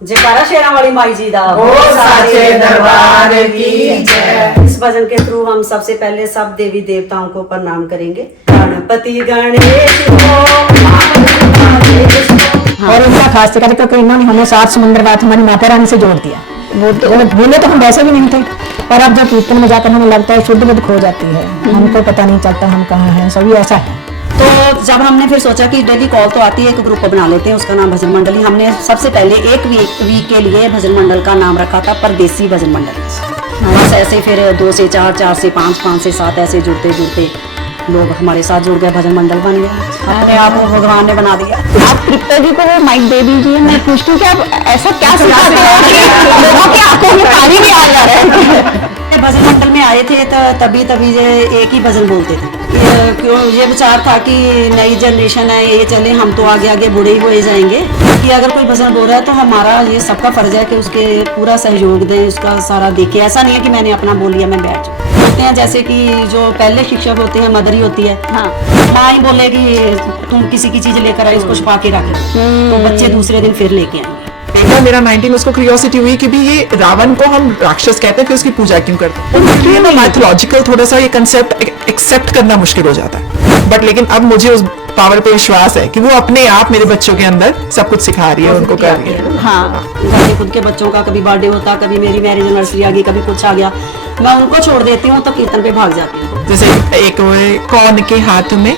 जयकारा शेरा वाली माई जी दा ओ साचे दरबार की जय। इस भजन के थ्रू हम सबसे पहले सब देवी देवताओं को प्रणाम करेंगे। गणपति गणेश और उनका खास तरीका क्योंकि इन्होंने हमें 7 समुद्र बात हमारी माता रानी से जोड़ दिया। वो भूले तो हम वैसे भी नहीं थे, पर अब जब कीर्तन में जाकर हमें लगता है शुद्ध बुद्ध खो जाती है, हमको पता नहीं चलता हम कहाँ हैं, सभी ऐसा है। तो जब हमने फिर सोचा कि डेली कॉल तो आती है, एक ग्रुप बना लेते हैं, उसका नाम भजन मंडली। हमने सबसे पहले एक वीक के लिए भजन मंडल का नाम रखा था परदेसी भजन मंडल। बस ऐसे फिर 2 से 4, 4 से 5, 5 से 7 ऐसे जुड़ते जुड़ते लोग हमारे साथ जुड़ गए, भजन मंडल बन गया। अपने आप को भगवान ने बना दिया। आप तृप्ता जी को वो माइक दे दीजिए। मैं पूछती हूँ कि आप ऐसा क्या सिखाते हो कि लोगों की आंखों में पानी भी आ जा रहा है। भजन मंडल में आए थे तो तभी ये एक ही भजन बोलते थे। क्यों ये विचार था कि नई जनरेशन है, ये चले, हम तो आगे आगे बूढ़े ही हुए जाएंगे, कि अगर कोई भजन बोल रहा है तो हमारा ये सबका फर्ज है कि उसके पूरा सहयोग दें, उसका सारा देखें। ऐसा नहीं है कि मैंने अपना बोल लिया मैं बैठ जाऊँ। होते हैं जैसे कि जो पहले शिक्षक होते हैं, मदर ही होती है, हाँ, माँ ही बोले कि तुम किसी की चीज लेकर आए, उसको छुपा के रख लो, तो बच्चे दूसरे दिन फिर लेके आएंगे। देखा मेरा 19 उसको क्यूरियोसिटी हुई कि भी ये रावण को हम राक्षस कहते हैं, फिर उसकी पूजा क्यों करते हैं। तो ये ना मैथोलॉजिकल थोड़ा सा ये कंसेप्ट एक्सेप्ट करना मुश्किल हो जाता है, बट लेकिन अब मुझे उस पावर पे विश्वास है कि वो अपने आप मेरे बच्चों के अंदर सब कुछ सिखा रही है, उनको कर रही है। हाँ, घर खुद के बच्चों का कभी बर्थडे होता, कभी मेरी मैरिज एनिवर्सरी आ गई, कभी कुछ आ गया, मैं उनको छोड़ देती हूँ तो कीर्तन पे भाग जाती हूँ। जैसे एक कौन के हाथ में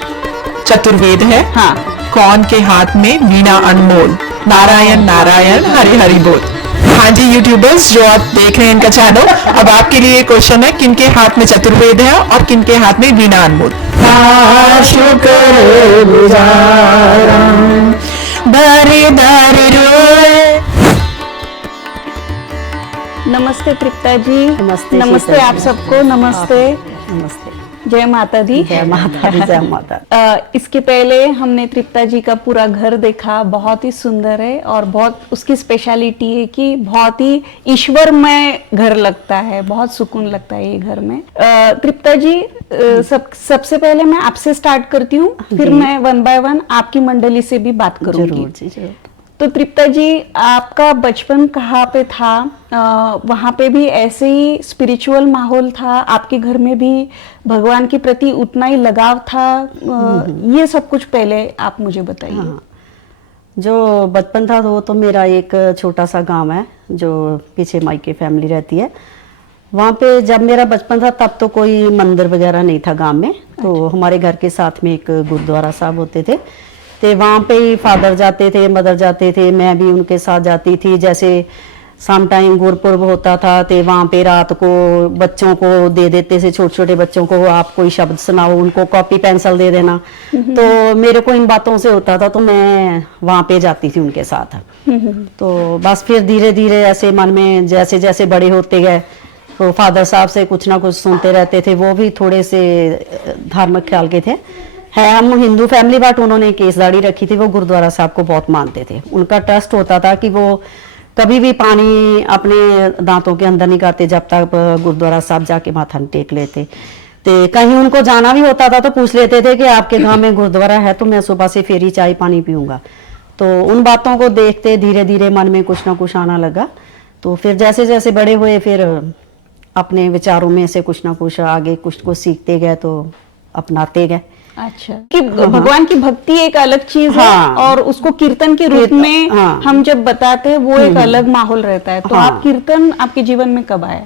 चतुर्वेद है, हाँ, कौन के हाथ में वीणा अनमोल, नारायण नारायण हरि हरि बोल। हाँ जी यूट्यूबर्स जो आप देख रहे हैं इनका चैनल, अब आपके लिए क्वेश्चन है, किनके हाथ में चतुर्वेद है और किनके हाथ में वीणा अनमोल। नमस्ते तृप्ता जी। नमस्ते, नमस्ते आप सबको। नमस्ते, नमस्ते, जय माता दी। जय माता दी, जय माता। इसके पहले हमने तृप्ता जी का पूरा घर देखा, बहुत ही सुंदर है और बहुत उसकी स्पेशलिटी है कि बहुत ही ईश्वरमय घर लगता है, बहुत सुकून लगता है ये घर में। तृप्ता जी, सबसे पहले मैं आपसे स्टार्ट करती हूँ, फिर मैं 1 बाय 1 आपकी मंडली से भी बात करूंगी। जरूर जी, जरूर। तो तृप्ता जी, आपका बचपन कहाँ पे था? वहाँ पे भी ऐसे ही स्पिरिचुअल माहौल था? आपके घर में भी भगवान के प्रति उतना ही लगाव था? ये सब कुछ पहले आप मुझे बताइए। हाँ, जो बचपन था वो तो मेरा एक छोटा सा गांव है जो पीछे मायके फैमिली रहती है। वहाँ पे जब मेरा बचपन था तब तो कोई मंदिर वगैरह नहीं था गांव में। तो हमारे घर के साथ में एक गुरुद्वारा साहब होते थे, तो वहाँ पे ही फादर जाते थे, मदर जाते थे, मैं भी उनके साथ जाती थी। जैसे सम टाइम गुरपुरब होता था तो वहाँ पे रात को बच्चों को दे देते थे, छोटे छोटे बच्चों को, आप कोई शब्द सुनाओ, उनको कॉपी पेंसिल दे देना। तो मेरे को इन बातों से होता था, तो मैं वहाँ पे जाती थी उनके साथ। तो बस फिर धीरे धीरे ऐसे मन में जैसे जैसे बड़े होते गए, तो फादर साहब से कुछ ना कुछ सुनते रहते थे। वो भी थोड़े से धार्मिक ख्याल के थे, है हम हिंदू फैमिली, बट उन्होंने केस दाढ़ी रखी थी। वो गुरुद्वारा साहब को बहुत मानते थे। उनका ट्रस्ट होता था कि वो कभी भी पानी अपने दांतों के अंदर नहीं करते जब तक गुरुद्वारा साहब जाके माथा नहीं टेक लेते। तो कहीं उनको जाना भी होता था तो पूछ लेते थे कि आपके गांव में गुरुद्वारा है तो मैं सुबह से फेरी चाय पानी पीऊंगा। तो उन बातों को देखते धीरे धीरे मन में कुछ ना कुछ आना लगा। तो फिर जैसे जैसे बड़े हुए फिर अपने विचारों में से कुछ ना कुछ आगे कुछ सीखते गए, तो अपनाते गए। अच्छा, कि भगवान की भक्ति एक अलग चीज है, हाँ, और उसको कीर्तन के रूप में हाँ, हम जब बताते हैं वो एक अलग माहौल रहता है। तो हाँ, आप कीर्तन आपके जीवन में कब आया?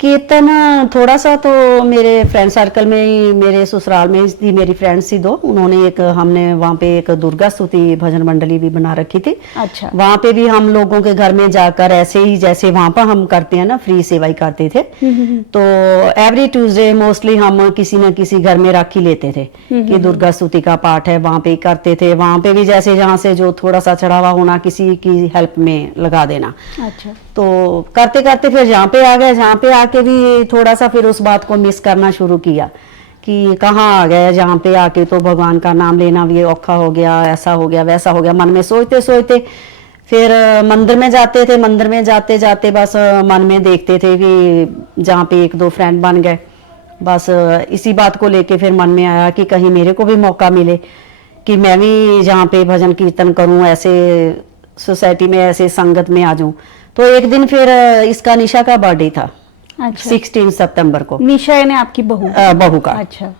कीर्तन थोड़ा सा तो मेरे फ्रेंड सर्कल में ही, मेरे ससुराल में थी मेरी फ्रेंड्स थी 2, उन्होंने एक, हमने वहाँ पे एक दुर्गा स्तुति भजन मंडली भी बना रखी थी। अच्छा, वहाँ पे भी हम लोगों के घर में जाकर ऐसे ही जैसे वहाँ पर हम करते हैं ना, फ्री सेवा ही करते थे। तो एवरी ट्यूसडे मोस्टली हम किसी न किसी घर में राखी लेते थे कि दुर्गा स्तुति का पाठ है, वहाँ पे करते थे। वहाँ पे भी जैसे जहाँ से जो थोड़ा सा चढ़ावा होना, किसी की हेल्प में लगा देना। अच्छा, तो करते करते फिर यहाँ पे आ गए। यहाँ पे आके भी थोड़ा सा फिर उस बात को मिस करना शुरू किया कि कहाँ आ गए, जहाँ पे आके तो भगवान का नाम लेना भी औखा हो गया, ऐसा हो गया, वैसा हो गया। मन में सोचते सोचते फिर मंदिर में जाते थे। मंदिर में जाते जाते बस मन में देखते थे कि जहाँ पे 1-2 फ्रेंड बन गए, बस इसी बात को लेके फिर मन में आया कि कहीं मेरे को भी मौका मिले कि मैं भी जहाँ पे भजन कीर्तन करूँ, ऐसे सोसाइटी में ऐसे संगत में आ जाऊं। तो एक दिन फिर इसका निशा का बर्थडे था, अच्छा 16 सितंबर को, निशा यानी आपकी बहू? बहू का। अच्छा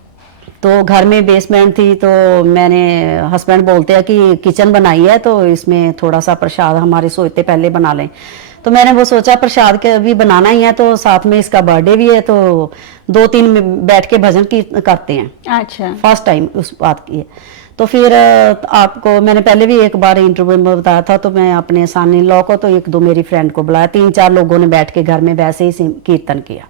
तो घर में बेसमेंट थी, तो मैंने, हस्बैंड बोलते हैं कि किचन बनाई है तो इसमें थोड़ा सा प्रसाद हमारे सोते पहले बना लें। तो मैंने वो सोचा प्रसाद के अभी बनाना ही है, तो साथ में इसका बर्थडे भी है, तो 2-3 बैठ के भजन की करते हैं। अच्छा फर्स्ट टाइम उस बात की है। तो फिर आपको मैंने पहले भी एक बार इंटरव्यू में बताया था, तो मैं अपने सन इन लॉ को तो 1-2 मेरी फ्रेंड को बुलाया, 3-4 लोगों ने बैठ के घर में वैसे ही कीर्तन किया।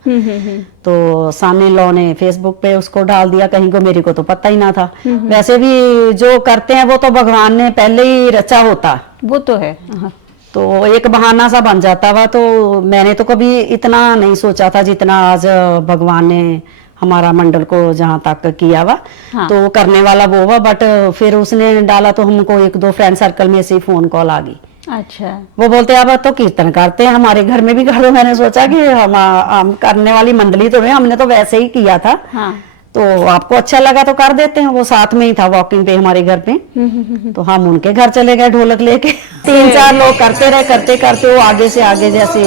तो सन इन लॉ ने फेसबुक पे उसको डाल दिया, कहीं को मेरे को तो पता ही ना था। वैसे भी जो करते हैं वो तो भगवान ने पहले ही रचा होता, वो तो है। हाँ। तो एक बहाना सा बन जाता हुआ। तो मैंने तो कभी इतना नहीं सोचा था जितना आज भगवान ने हमारा मंडल को जहाँ तक किया हुआ। हाँ। तो करने वाला वो हुआ, बट फिर उसने डाला तो हमको 1-2 फ्रेंड सर्कल में से फोन कॉल आ गई। अच्छा वो बोलते अब तो कीर्तन करते हैं, हमारे घर में भी कर दो। मैंने सोचा कि हम करने वाली मंडली तो है, हमने तो वैसे ही किया था। हाँ। तो आपको अच्छा लगा तो कर देते हैं। वो साथ में ही था वॉकिंग पे हमारे घर पे। तो हम उनके घर चले गए ढोलक लेके। 3-4 लोग करते रहे, करते करते वो आगे से आगे, जैसे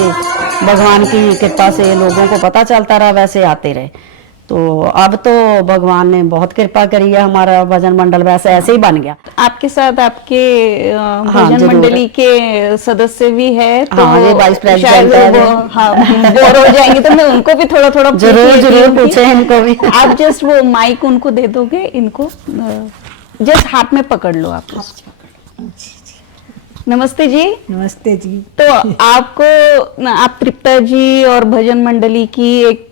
भगवान की कृपा से लोगों को पता चलता रहा, वैसे आते रहे। तो अब तो भगवान ने बहुत कृपा करी है, हमारा भजन मंडल वैसे ऐसे ही बन गया। आपके साथ आपके भजन जरूर। मंडली के सदस्य भी है, तो हाँ, ये वाइस प्रेसिडेंट शायद है। वो बोर हो जाएंगे, तो मैं उनको भी थोड़ा थोड़ा जरूर पूछे इनको भी। आप जस्ट वो माइक उनको दे दोगे, इनको जस्ट हाथ में पकड़ लो आप उसको। नमस्ते जी। नमस्ते जी। तो आप तृप्ता जी और भजन मंडली की एक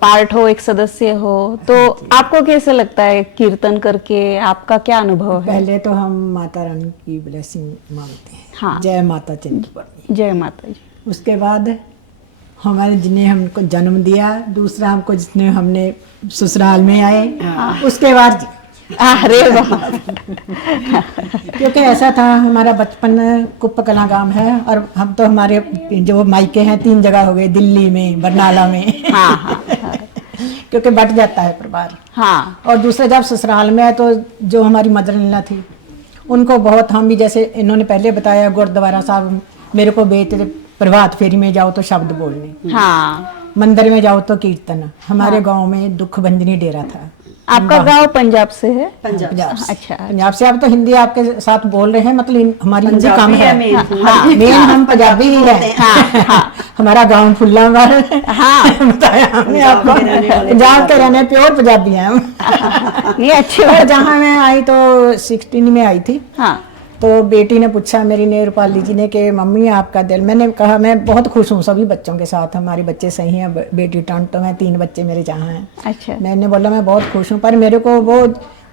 पार्ट हो, एक सदस्य हो, तो आपको कैसे लगता है कीर्तन करके? आपका क्या अनुभव है? पहले तो हम माता रानी की ब्लेसिंग मांगते हैं। हाँ। जय माता चिंतपूर्णी। जय माता जी। उसके बाद हमारे जिन्हें हमको जन्म दिया, दूसरा हमको जिसने हमने ससुराल में आए, उसके बाद जी। अरे वाह। क्योंकि ऐसा था, हमारा बचपन कुप्प कला गांव है, और हम तो हमारे जो मायके हैं 3 जगह हो गए, दिल्ली में, बरनाला में। हाँ, हाँ, हाँ। क्योंकि बट जाता है परिवार। हाँ। और दूसरा जब ससुराल में है, तो जो हमारी मदर इन लॉ थी, उनको बहुत, हम भी जैसे इन्होंने पहले बताया, गुरुद्वारा साहब मेरे को भेजते, प्रभात फेरी में जाओ तो शब्द बोलने, हाँ। मंदिर में जाओ तो कीर्तन। हमारे गांव में दुख भंजनी डेरा था। आपका गांव पंजाब से है? पंजाब से। अच्छा। पंजाब से। आप तो हिंदी आपके साथ बोल रहे हैं, मतलब हमारी हिंदी कम पंजाबी है। है मेन। हाँ, मेन हम पंजाबी ही है। हाँ। हमारा गांव फुल्लांवाल। हाँ। बताया हमने आपको, पंजाब के रहने प्योर पंजाबी हैं हम। ये अच्छी और बात। जहाँ मैं आई तो 16 में आई थी। हाँ। तो बेटी ने पूछा मेरी ने, रूपाली जी ने, कि मम्मी आपका दिल। मैंने कहा मैं बहुत खुश हूँ सभी बच्चों के साथ, हमारे बच्चे सही हैं, बेटी टंटो है, 3 बच्चे मेरे जहाँ हैं। अच्छा। मैंने बोला मैं बहुत खुश हूँ, पर मेरे को वो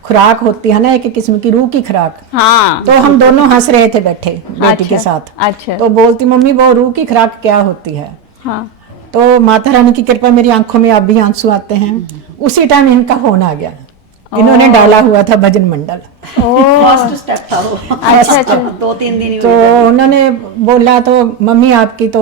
खुराक होती है ना, एक किस्म की रूह की खुराक। हाँ। तो हम दोनों हंस रहे थे बैठे बेटी के अच्छा, साथ। अच्छा। तो बोलती मम्मी वो रूह की खुराक क्या होती है? हाँ। तो माता रानी की कृपा, मेरी आंखों में अब भी आंसू आते हैं। उसी टाइम इनका फोन आ गया, इन्होंने डाला हुआ था भजन मंडल। फर्स्ट स्टेप था वो। अच्छा, अच्छा। 2-3 दिन ही तो हुए। उन्होंने बोला, तो मम्मी आपकी तो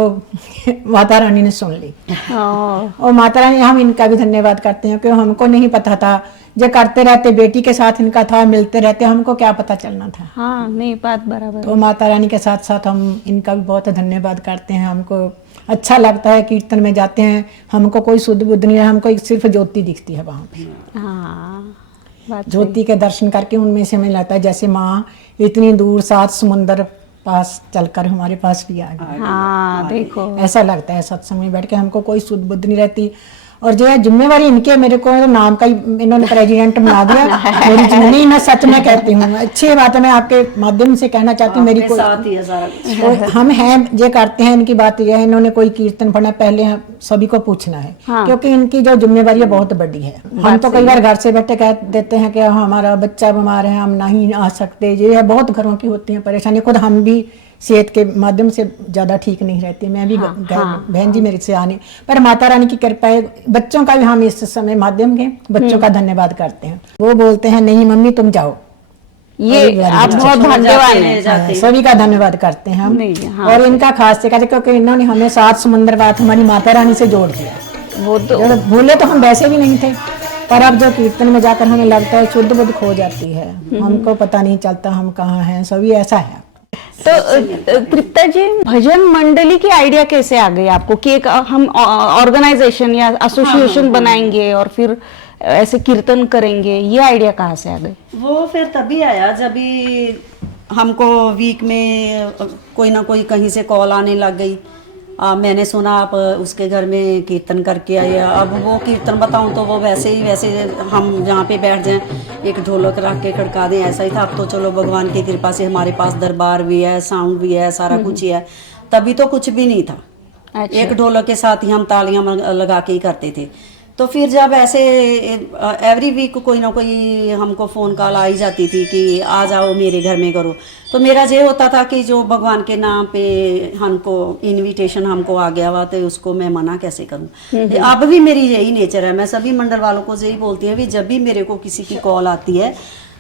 माता रानी ने सुन ली। और माता रानी, हम इनका भी धन्यवाद करते हैं, क्योंकि हमको नहीं पता था, जो करते रहते, बेटी के साथ इनका था, मिलते रहते, हमको क्या पता चलना था। हाँ, नहीं, बात बराबर। तो माता रानी के साथ साथ हम इनका भी बहुत धन्यवाद करते हैं। हमको अच्छा लगता है, कीर्तन में जाते हैं, हमको कोई शुद्ध बुद्ध नहीं है, हमको सिर्फ ज्योति दिखती है वहाँ पे। हाँ, बात ज्योति के दर्शन करके उनमें से हमें लगता है जैसे माँ इतनी दूर 7 समुंदर पास चलकर हमारे पास भी आ गई। हाँ, देखो। ऐसा लगता है सत्संग में बैठ के, हमको कोई शुद्ध बुद्ध नहीं रहती। और जो है जिम्मेवारी इनकी है, मेरे को नाम का ही इन्होंने प्रेसिडेंट बना दिया। मेरी जिम्मेदारी, मैं सच में कहती हूँ, अच्छी बात है, मैं आपके माध्यम से कहना चाहती हूँ, मेरी कोई साथ ही है सारा कुछ। तो हम हैं ये करते हैं। इनकी बात यह है, इन्होंने कोई कीर्तन पढ़ना, पहले सभी को पूछना है। हाँ। क्योंकि इनकी जो जिम्मेवारी है बहुत बड़ी है। हम तो कई बार घर से बैठे कह देते हैं कि हमारा बच्चा बीमार है, हम नहीं आ सकते। ये है, बहुत घरों की होती है परेशानी। खुद हम भी सेहत के माध्यम से ज्यादा ठीक नहीं रहती। मैं भी बहन जी मेरे से आने, पर माता रानी की कृपा है। बच्चों का भी हम इस समय माध्यम के बच्चों का धन्यवाद करते हैं। वो बोलते हैं नहीं मम्मी तुम जाओ। ये आप बहुत भाग्यवान हैं। हाँ, सभी का धन्यवाद करते हैं हम। नहीं, हाँ। और इनका खास से कहते, क्योंकि इन्होंने हमें 7 समुद्र बात हमारी माता रानी से जोड़ दिया। वो तो भूले तो हम वैसे भी नहीं थे, पर अब जो कीर्तन में जाकर हमें लगता है शुद्ध बुद्ध खो जाती है। हमको पता नहीं चलता हम कहाँ हैं, सभी ऐसा है। तो तृप्ता जी, भजन मंडली की आइडिया कैसे आ गई आपको कि एक हम ऑर्गेनाइजेशन या एसोसिएशन बनाएंगे और फिर ऐसे कीर्तन करेंगे, ये आइडिया कहाँ से आ गई? वो फिर तभी आया जब भी हमको वीक में कोई ना कोई कहीं से कॉल आने लग गई। मैंने सुना आप उसके घर में कीर्तन करके आए। अब वो कीर्तन बताऊं तो वो वैसे हम जहाँ पे बैठ जाएं एक ढोलक रख के खड़का दें, ऐसा ही था। अब तो चलो भगवान की कृपा से हमारे पास दरबार भी है, साउंड भी है, सारा कुछ ही है। तभी तो कुछ भी नहीं था। अच्छा। एक ढोलक के साथ ही हम तालियां लगा के ही करते थे। तो फिर जब ऐसे एवरी वीक कोई ना कोई हमको फ़ोन कॉल आई जाती थी कि आ जाओ मेरे घर में करो, तो मेरा ये होता था कि जो भगवान के नाम पे हमको इनविटेशन हमको आ गया हुआ तो उसको मैं मना कैसे करूं। अब भी मेरी यही नेचर है। मैं सभी मंडल वालों को यही बोलती हूँ कि जब भी मेरे को किसी की कॉल आती है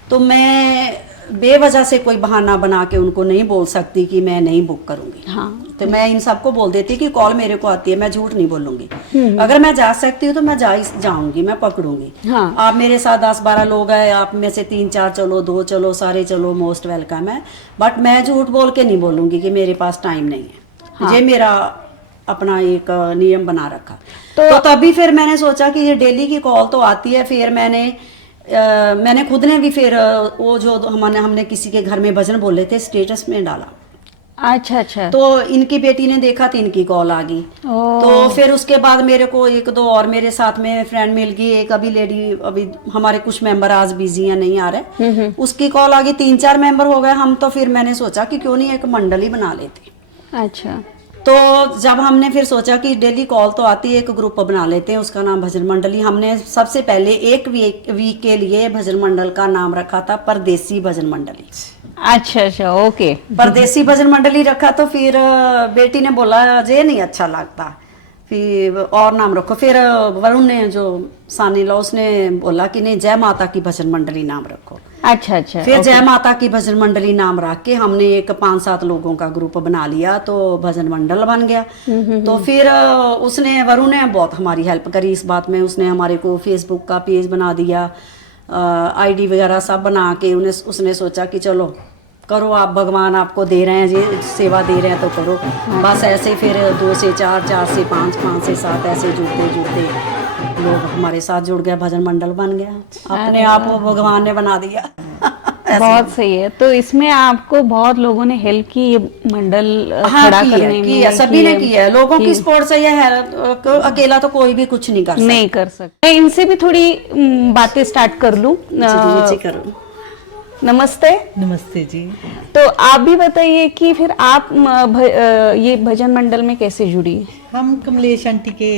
तो मैं बेवजह से कोई बहाना बना के उनको नहीं बोल सकती कि मैं नहीं बुक करूंगी। हाँ। तो मैं इन सबको बोल देती कि कॉल मेरे को आती है, मैं झूठ नहीं बोलूंगी। अगर मैं जा सकती हूँ तो मैं जाऊंगी, मैं पकड़ूंगी। हाँ। आप मेरे साथ 10-12 लोग हैं, आप में से 3-4 चलो, 2 चलो, सारे चलो, मोस्ट वेलकम है। बट मैं झूठ बोल के नहीं बोलूंगी कि मेरे पास टाइम नहीं है। हाँ। ये मेरा अपना एक नियम बना रखा। तो तभी फिर मैंने सोचा कि ये डेली की कॉल तो आती है। फिर मैंने खुद ने भी फिर वो जो हमने किसी के घर में भजन बोले थे स्टेटस में डाला। अच्छा अच्छा। तो इनकी बेटी ने देखा तो इनकी कॉल आ गई। तो फिर उसके बाद मेरे को 1-2 और मेरे साथ में फ्रेंड मिल गई। एक अभी लेडी, अभी हमारे कुछ मेंबर आज बिजी हैं, नहीं आ रहे, उसकी कॉल आ गई। 3-4 मेंबर हो गए हम। तो फिर मैंने सोचा कि क्यों नहीं एक मंडली बना लेते। अच्छा। तो जब हमने फिर सोचा कि डेली कॉल तो आती है, एक ग्रुप बना लेते हैं, उसका नाम भजन मंडली। हमने सबसे पहले एक वीक के लिए भजन मंडल का नाम रखा था परदेसी भजन मंडली। अच्छा अच्छा, ओके। परदेसी भजन मंडली रखा। तो फिर बेटी ने बोला ये नहीं अच्छा लगता, फिर और नाम रखो। फिर वरुण ने जो सानी ला उसने बोला कि नहीं जय माता की भजन मंडली नाम रखो। अच्छा अच्छा। फिर जय माता की भजन मंडली नाम रख के हमने एक 5-7 लोगों का ग्रुप बना लिया, तो भजन मंडल बन गया। तो फिर वरुण ने बहुत हमारी हेल्प करी इस बात में। उसने हमारे को फेसबुक का पेज बना दिया, आईडी वगैरह सब बना के उसने सोचा कि चलो करो, आप भगवान आपको दे रहे हैं, ये सेवा दे रहे हैं तो करो। बस ऐसे फिर 2 से 4, 4 से 5, 5 से 7 ऐसे जुड़ते लोग हमारे साथ जुड़ गया, भजन मंडल बन गया। अपने आप वो भगवान ने बना दिया। बहुत सही है। तो इसमें आपको बहुत लोगों ने हेल्प की ये मंडल खड़ा करने में? सभी ने की है। लोगों की सपोर्ट से ये है, अकेला तो कोई भी कुछ नहीं कर सकता। मैं इनसे भी थोड़ी बातें स्टार्ट कर लूं। जी करो। नमस्ते। नमस्ते जी। तो आप भी बताइए कि फिर आप ये भजन मंडल में कैसे जुड़ी? हम कमलेश आंटी के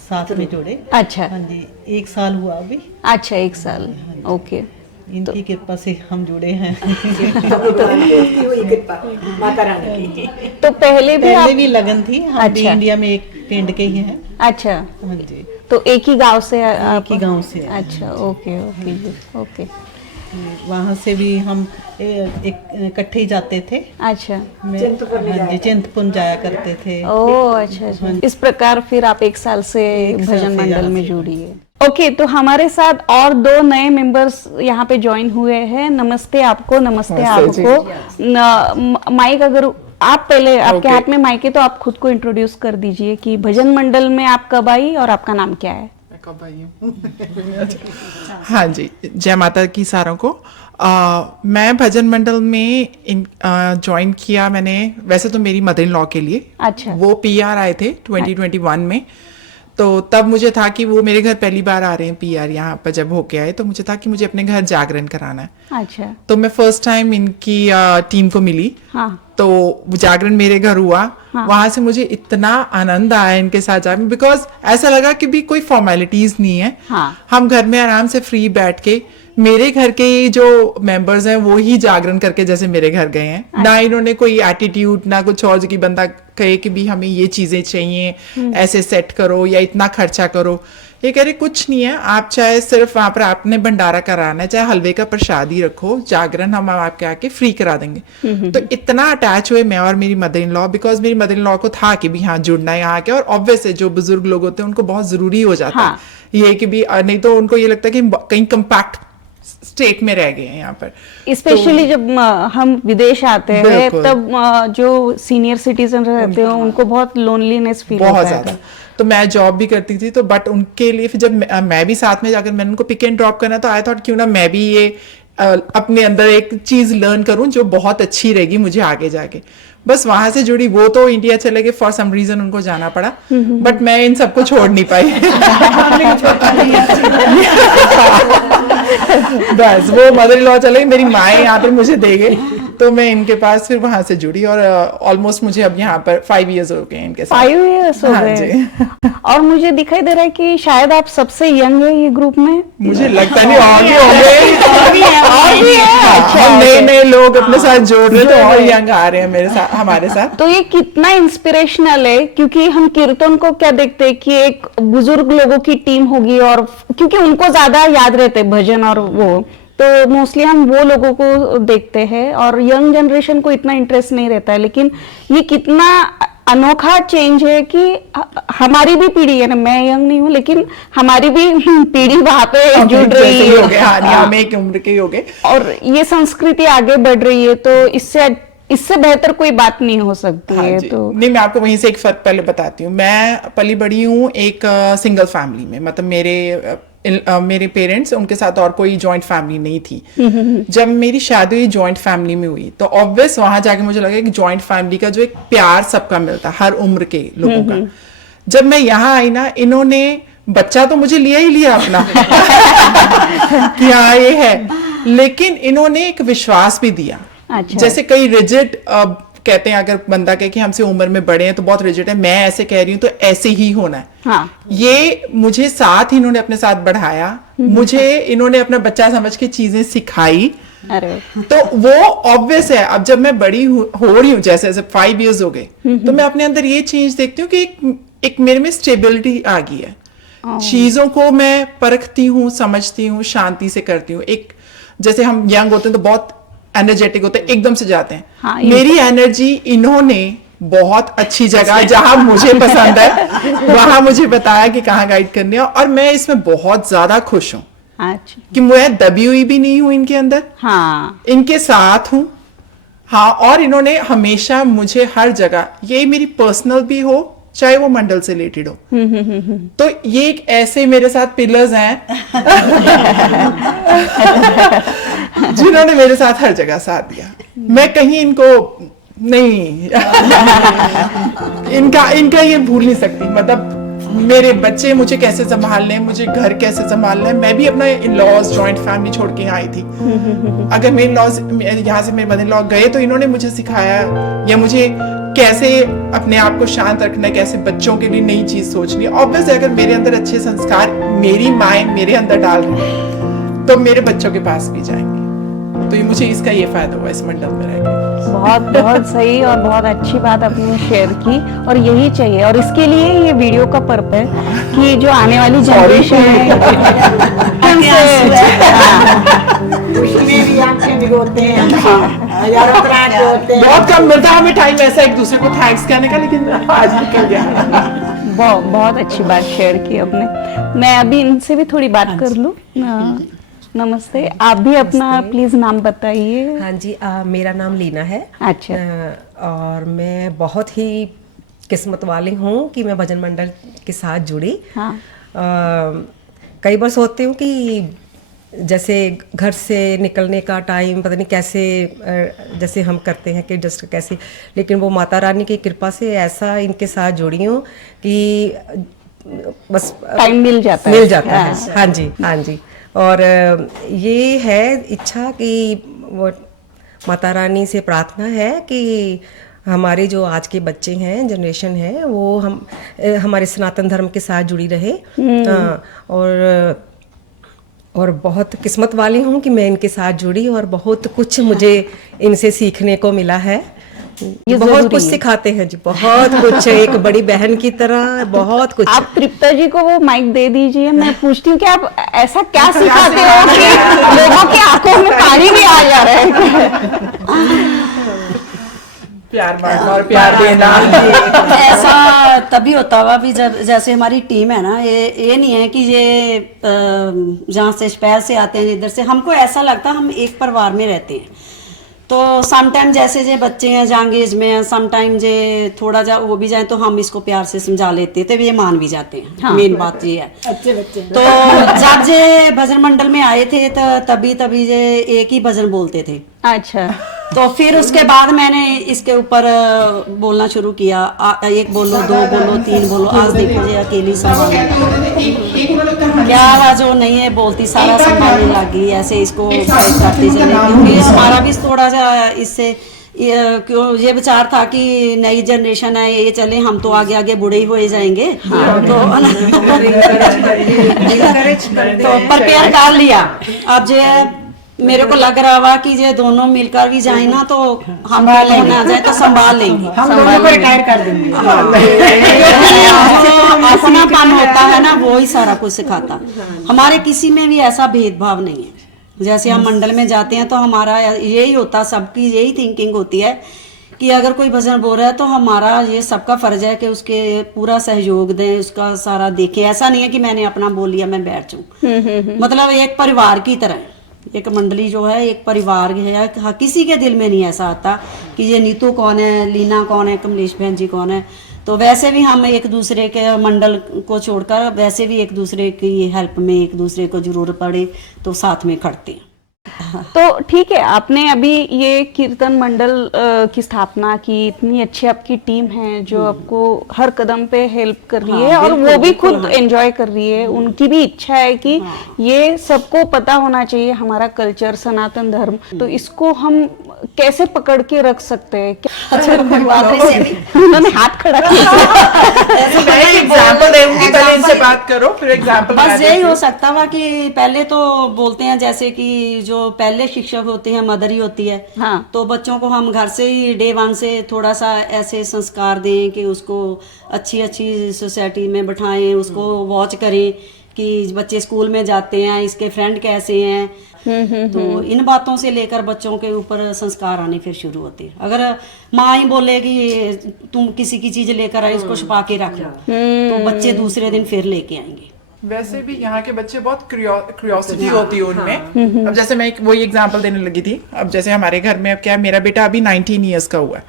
साथ में जुड़े। अच्छा। हाँ जी, 1 साल हुआ अभी। अच्छा, 1 साल। ओके। इनकी कृपा से हम जुड़े हैं। तो पहले भी लगन थी। हम भी इंडिया में एक पिंड के ही हैं। अच्छा। हाँ जी। तो एक ही गांव से? एक ही गांव से। अच्छा, ओके ओके जी, ओके। वहाँ से भी हम इकट्ठे ही जाते थे। अच्छा। चिंतपुर जाया करते थे। ओह अच्छा अच्छा। इस प्रकार फिर आप 1 साल से भजन मंडल में जुड़ी है। ओके, तो हमारे साथ और 2 नए मेंबर्स यहाँ पे ज्वाइन हुए हैं। नमस्ते आपको। नमस्ते आपको। माइक अगर आप पहले आपके हाथ में माइक है तो आप खुद को इंट्रोड्यूस कर दीजिए कि भजन मंडल में आप कब आई और आपका नाम क्या है? कब आई हूँ? हाँ जी, जय माता की सारों को। मैं भजन मंडल में ज्वाइन किया मैंने, वैसे तो मेरी मदर इन लॉ के लिए। अच्छा। वो PR आए थे 2021 में, तो तब मुझे था कि वो मेरे घर पहली बार आ रहे हैं PR यहाँ पर। जब होके आए तो मुझे था कि मुझे अपने घर जागरण कराना है। अच्छा। तो मैं फर्स्ट टाइम इनकी टीम को मिली। हाँ। तो जागरण मेरे घर हुआ। हाँ। वहां से मुझे इतना आनंद आया इनके साथ जाकर, बिकॉज ऐसा लगा कि भी कोई फॉर्मेलिटीज नहीं है। हाँ। हम घर में आराम से फ्री बैठ के, मेरे घर के जो मेंबर्स हैं वो ही जागरण करके जैसे मेरे घर गए हैं। अच्छा। ना इन्होंने कोई एटीट्यूड, ना कुछ और की बंदा कहे कि भी हमें ये चीजें चाहिए, ऐसे सेट करो या इतना खर्चा करो। ये कह रहे कुछ नहीं है, आप चाहे सिर्फ वहां पर आपने भंडारा कराना है, चाहे हलवे का प्रसाद ही रखो, जागरण हम आपके आके फ्री करा देंगे। तो इतना अटैच हुए मैं और मेरी मदर इन लॉ, बिकॉज मेरी मदर इन लॉ को था कि भी हाँ जुड़ना है यहाँ के। और ऑब्वियस है जो बुजुर्ग लोग होते हैं उनको बहुत जरूरी हो जाता है ये कि भी, नहीं तो उनको ये लगता है कि कहीं कंपैक्ट स्टेट में रह गए हैं यहाँ पर। स्पेशली जब हम विदेश आते हैं बिल्कुल। तब जो सीनियर सिटीजन रहते हैं उनको बहुत लोनलीनेस फील होता बहुत है। ज्यादा। तो मैं जॉब भी करती थी, तो बट उनके लिए फिर जब मैं भी साथ में जाकर मैंने उनको पिक एंड ड्रॉप करना, तो आई थॉट क्यों ना मैं भी ये अपने अंदर एक चीज लर्न करूं जो बहुत अच्छी रहेगी मुझे आगे जाके। बस वहां से जुड़ी। वो तो इंडिया चले गए, फॉर सम रीजन उनको जाना पड़ा, बट मैं इन सबको छोड़ नहीं पाई। बस वो मदर इन लॉ चले गए, मेरी माएँ यहाँ पर मुझे दे गए, तो मैं इनके पास फिर वहां से जुड़ी, और ऑलमोस्ट मुझे अब यहाँ पर 5 years हो गए इनके साथ। 5 years हो हाँ गए। जी। और मुझे दिखाई दे रहा है कि शायद आप सबसे यंग है ये ग्रुप में। मुझे लगता नहीं और भी होंगे। और भी है। हाँ, अच्छा, हम नए okay। नए लोग अपने साथ जोड़ रहे, तो और यंग आ रहे हैं मेरे साथ, हमारे साथ। तो ये कितना इंस्पिरेशनल है, क्योंकि हम कीर्तन को क्या देखते हैं कि एक बुजुर्ग लोगों की टीम होगी, और क्योंकि उनको ज्यादा याद रहते हैं भजन और वो, तो मोस्टली हम वो लोगों को देखते हैं और यंग जनरेशन को इतना इंटरेस्ट नहीं रहता है। लेकिन ये कितना अनोखा चेंज है कि हमारी भी पीढ़ी है ना, मैं यंग नहीं हूँ लेकिन हमारी भी पीढ़ी वहां पे जुड़ रही है। हो गए, हाँ, हम एक उम्र के ही हो गए। और ये संस्कृति आगे बढ़ रही है, तो इससे बेहतर कोई बात नहीं हो सकती हाँ है। जी। तो नहीं, मैं आपको वहीं से एक फर्क पहले बताती हूँ। मैं पली बड़ी हूँ एक सिंगल फैमिली में, मतलब मेरे पेरेंट्स, उनके साथ और कोई जॉइंट फैमिली नहीं थी। जब मेरी शादी हुई जॉइंट फैमिली में हुई, तो ऑब्वियस वहां जाके मुझे लगा कि जॉइंट फैमिली का जो एक प्यार सबका मिलता, हर उम्र के लोगों का। जब मैं यहाँ आई ना, इन्होंने बच्चा तो मुझे लिया ही लिया अपना कि हाँ ये है, लेकिन इन्होंने एक विश्वास भी दिया। अच्छा। जैसे कई रिजिड कहते हैं, अगर बंदा कहे कि हमसे उम्र में बड़े हैं तो बहुत रिजिड है, मैं ऐसे कह रही हूँ तो ऐसे ही होना है। हाँ। ये मुझे साथ इन्होंने अपने साथ बढ़ाया, मुझे इन्होंने अपना बच्चा समझ के चीजें सिखाई। अरे तो वो ऑब्वियस है। अब जब मैं बड़ी हो रही हूँ, जैसे 5 years हो गए, तो मैं अपने अंदर ये चेंज देखती हूँ कि एक मेरे में स्टेबिलिटी आ गई है। चीजों को मैं परखती हूँ, समझती हूँ, शांति से करती हूँ। एक जैसे हम यंग होते हैं तो बहुत एनर्जेटिक होते हैं, एकदम से जाते हैं। हाँ, मेरी एनर्जी इन्होंने बहुत अच्छी जगह, जहां मुझे पसंद है, वहां मुझे बताया कि कहाँ गाइड करनी है, और मैं इसमें बहुत ज्यादा खुश हूँ अच्छा। कि मैं दबी हुई भी नहीं हूँ इनके अंदर, हाँ। इनके साथ हूँ। हाँ, और इन्होंने हमेशा मुझे हर जगह, ये मेरी पर्सनल भी हो चाहे वो मंडल से रिलेटेड हो, तो ये एक ऐसे मेरे साथ पिलर्स हैं जिन्होंने मेरे साथ हर जगह साथ दिया। मैं कहीं इनको नहीं इनका ये भूल नहीं सकती। मतलब मेरे बच्चे मुझे कैसे संभालने हैं, मुझे घर कैसे संभालना है। मैं भी अपना इन लॉज जॉइंट फैमिली छोड़ के यहाँ आई थी। अगर मेरे लॉज यहाँ से मेरे मदर इन लॉ गए तो इन्होंने मुझे सिखाया, या मुझे कैसे अपने आप को शांत रखना है, कैसे बच्चों के लिए नई चीज सोचनी है। ऑब्वियसली अगर मेरे अंदर अच्छे संस्कार मेरी माँ मेरे अंदर डाल रही है तो मेरे बच्चों के पास भी जाएंगे। तो ये मुझे इसका ये फायदा हुआ इस मंडल में रह के। बहुत बहुत सही और बहुत अच्छी बात आपने शेयर की, और यही चाहिए। और इसके लिए ये वीडियो का पर्पस है कि जो आने वाली जनरेशन है उसमें भी आंखें भिगोते हैं, हजारों तरह के होते हैं। बहुत कम मिलता है हमें टाइम ऐसा एक दूसरे को थैंक्स कहने का, लेकिन आज निकल गया। बहुत अच्छी बात शेयर की आपने। मैं अभी इनसे भी थोड़ी बात कर लूं। नमस्ते, आप भी अपना प्लीज नाम बताइए। हाँ जी, मेरा नाम लीना है। अच्छा। और मैं बहुत ही किस्मत वाली हूँ कि मैं भजन मंडल के साथ जुड़ी। हाँ। कई बार सोचती हूँ कि जैसे घर से निकलने का टाइम पता नहीं कैसे, जैसे हम करते हैं कि जस्ट कैसे, लेकिन वो माता रानी की कृपा से ऐसा इनके साथ जुड़ी हूँ कि बस टाइम मिल जाता है। हाँ जी, हाँ जी। और ये है इच्छा कि वो माता रानी से प्रार्थना है कि हमारे जो आज के बच्चे हैं, जनरेशन है, वो हमारे सनातन धर्म के साथ जुड़ी रहे। और बहुत किस्मत वाली हूँ कि मैं इनके साथ जुड़ी, और बहुत कुछ मुझे इनसे सीखने को मिला है। ये बहुत कुछ सिखाते हैं जी, बहुत कुछ, एक बड़ी बहन की तरह बहुत कुछ। आप तृप्ता जी को वो माइक दे दीजिए। मैं पूछती हूँ कि आप ऐसा क्या सिखाते हो कि लोगों की आंखों में पानी भी आ जा रहा है। प्यार मांगना और प्यार देना। ऐसा तभी होता हुआ भी जब जैसे हमारी टीम है ना, ये नहीं है कि ये जहाँ से शहर से आते हैं इधर से, हमको ऐसा लगता है हम एक परिवार में रहते हैं। तो समटाइम जैसे जे बच्चे हैं जंग एज में हैं, समटाइम जे थोड़ा जा वो भी जाए तो हम इसको प्यार से समझा लेते थे, ये मान भी जाते हैं। हाँ। मेन बात ये है अच्छे बच्चे तो जब जे भजन मंडल में आए थे तो तभी जे एक ही भजन बोलते थे। अच्छा। तो फिर उसके बाद मैंने इसके ऊपर बोलना शुरू किया, एक बोलो, दो बोलो, तीन बोलो, आज देखो ये अकेली संभालने क्या हुआ, जो नहीं है बोलती सारा संभालने लगी, ऐसे इसको करते चले। क्योंकि हमारा भी थोड़ा सा इससे क्यों ये विचार था कि नई जनरेशन है, ये चले, हम तो आगे आगे बूढ़े ही हुए जाएंगे। हाँ। तो प्रिपेयर कर लिया। अब जो मेरे को लग रहा हुआ कि ये दोनों मिलकर भी जाए ना तो हम लेने आ जाए तो संभाल लेंगे, हम दोनों को रिटायर कर देंगे। अपनापन होता है ना, वो ही सारा कुछ सिखाता। हमारे किसी में भी ऐसा भेदभाव नहीं है। जैसे हम मंडल में जाते हैं तो हमारा यही होता, सबकी यही थिंकिंग होती है कि अगर कोई भजन बोल रहा है तो हमारा ये सबका फर्ज है कि उसके पूरा सहयोग दें, उसका सारा देखें। ऐसा नहीं है कि मैंने अपना बोल लिया मैं बैठ जाऊं। मतलब एक परिवार की तरह, एक मंडली जो है एक परिवार है। किसी के दिल में नहीं ऐसा आता कि ये नीतू कौन है, लीना कौन है, कमलेश बहन जी कौन है। तो वैसे भी हम एक दूसरे के मंडल को छोड़कर वैसे भी एक दूसरे की हेल्प में, एक दूसरे को जरूरत पड़े तो साथ में खड़ते हैं। तो ठीक है, आपने अभी ये कीर्तन मंडल की स्थापना की, इतनी अच्छी आपकी टीम है जो आपको हर कदम पे हेल्प कर रही है, और वो भी खुद एंजॉय कर रही है। उनकी भी इच्छा है कि ये सबको पता होना चाहिए हमारा कल्चर, सनातन धर्म। तो इसको हम कैसे पकड़ के रख सकते हैं? उन्होंने हाथ खड़ा किया। मैं एक एग्जांपल दूंगी, पहले इनसे बात करो फिर एग्जांपल। बस यही हो सकता हुआ कि पहले तो बोलते हैं जैसे कि जो पहले शिक्षक होते हैं मदर ही होती है। हाँ। तो बच्चों को हम घर से ही डे वन से थोड़ा सा ऐसे संस्कार दें कि उसको अच्छी अच्छी सोसाइटी में बिठाएं, उसको वॉच करें कि बच्चे स्कूल में जाते हैं, इसके फ्रेंड कैसे हैं। तो इन बातों से लेकर बच्चों के ऊपर संस्कार आने फिर शुरू होते हैं। अगर माँ ही बोलेगी तुम किसी की चीज लेकर आए उसको छुपा के रख लो, तो बच्चे दूसरे दिन फिर लेके आएंगे। वैसे भी यहाँ के बच्चे बहुत क्यूरियोसिटी होती है उनमें। अब जैसे मैं वही एग्जांपल देने लगी थी। अब जैसे हमारे घर में अब क्या है, मेरा बेटा अभी 19 ईयर्स का हुआ है।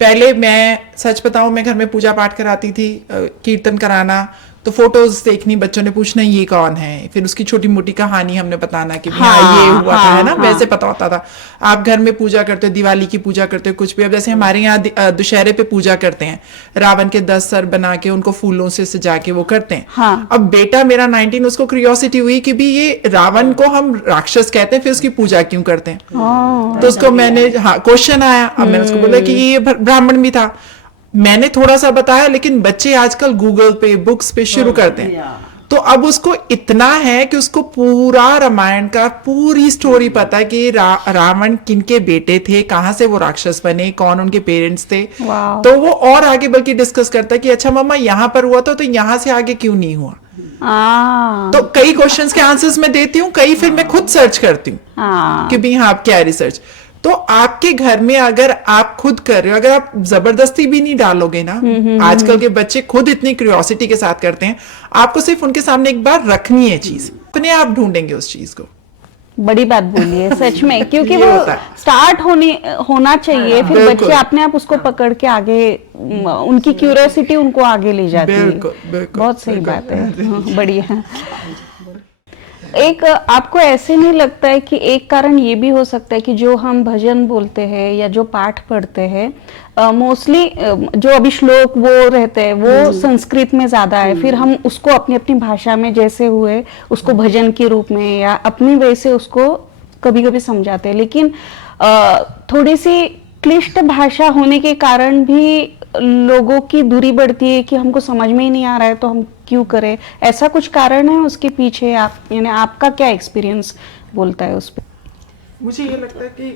पहले मैं सच बताऊं, मैं घर में पूजा पाठ कराती थी, कीर्तन कराना, तो फोटोज देखनी, बच्चों ने पूछना ये कौन है, फिर उसकी छोटी मोटी कहानी हमने बताना कि हाँ, ये हुआ था, है ना। वैसे पता होता था। आप घर में पूजा करते हो, दिवाली की पूजा करते हो, कुछ भी। अब जैसे हमारे यहाँ दशहरे पे पूजा करते हैं, रावण के 10 सर बना के उनको फूलों से सजा के वो करते हैं। हाँ। अब बेटा मेरा 19, उसको क्यूरियोसिटी हुई कि भी ये रावण को हम राक्षस कहते हैं, फिर उसकी पूजा क्यों करते हैं। तो उसको मैंने क्वेश्चन आया। अब मैंने उसको बोला कि ये ब्राह्मण भी था। मैंने थोड़ा सा बताया, लेकिन बच्चे आजकल गूगल पे, बुक्स पे शुरू करते हैं। तो अब उसको इतना है कि उसको पूरा रामायण का पूरी स्टोरी पता है कि रावण किनके बेटे थे, कहां से वो राक्षस बने, कौन उनके पेरेंट्स थे। तो वो और आगे बल्कि डिस्कस करता है कि अच्छा मम्मा यहाँ पर हुआ था, तो यहाँ से आगे क्यों नहीं हुआ। तो कई क्वेश्चंस के आंसर्स मैं देती हूँ, कई फिर मैं खुद सर्च करती हूँ कि भाई हाँ आप क्या रिसर्च। तो आपके घर में अगर आप खुद कर रहे हो, अगर आप जबरदस्ती भी नहीं डालोगे ना, आजकल के बच्चे खुद इतनी क्यूरियोसिटी के साथ करते हैं, आपको सिर्फ उनके सामने एक बार रखनी है चीज, अपने आप ढूंढेंगे उस चीज को। बड़ी बात बोली है सच में, क्योंकि वो स्टार्ट होना चाहिए, फिर बच्चे अपने आप उसको पकड़ के आगे, उनकी क्यूरियोसिटी उनको आगे ले जाती है। बहुत सही बात है, बढ़िया। एक आपको ऐसे नहीं लगता है कि एक कारण ये भी हो सकता है कि जो हम भजन बोलते हैं या जो पाठ पढ़ते हैं, मोस्टली जो अभी श्लोक वो रहते हैं वो संस्कृत में ज्यादा है, फिर हम उसको अपनी अपनी भाषा में जैसे हुए उसको भजन के रूप में या अपनी वजह से उसको कभी कभी समझाते हैं, लेकिन थोड़ी सी क्लिष्ट भाषा होने के कारण भी लोगों की दूरी बढ़ती है कि हमको समझ में ही नहीं आ रहा है तो हम क्यों करें। ऐसा कुछ कारण है उसके पीछे? आप यानी आपका क्या एक्सपीरियंस बोलता है उस पर? मुझे ये लगता है कि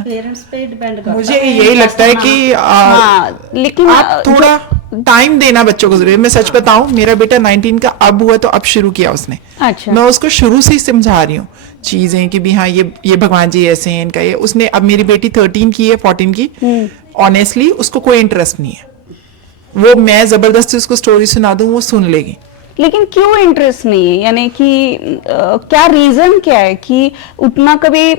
पेरेंट्स पे डिपेंड करता है। मुझे यही लगता है कि लेकिन आप थोड़ा टाइम देना बच्चों को जरूरी है। मैं सच बताऊं, मेरा बेटा 19 का अब हुआ तो अब शुरू किया उसने। अच्छा। मैं उसको शुरू से ही समझा रही हूँ चीजें कि भी हाँ ये भगवान जी ऐसे हैं, इनका ये। उसने अब मेरी बेटी 13 की है, 14 की, ऑनेस्टली उसको कोई इंटरेस्ट नहीं है। वो मैं जबरदस्ती उसको स्टोरी सुना दूं वो सुन लेगी। लेकिन क्यों इंटरेस्ट नहीं है, यानी कि क्या रीजन क्या है कि उतना कभी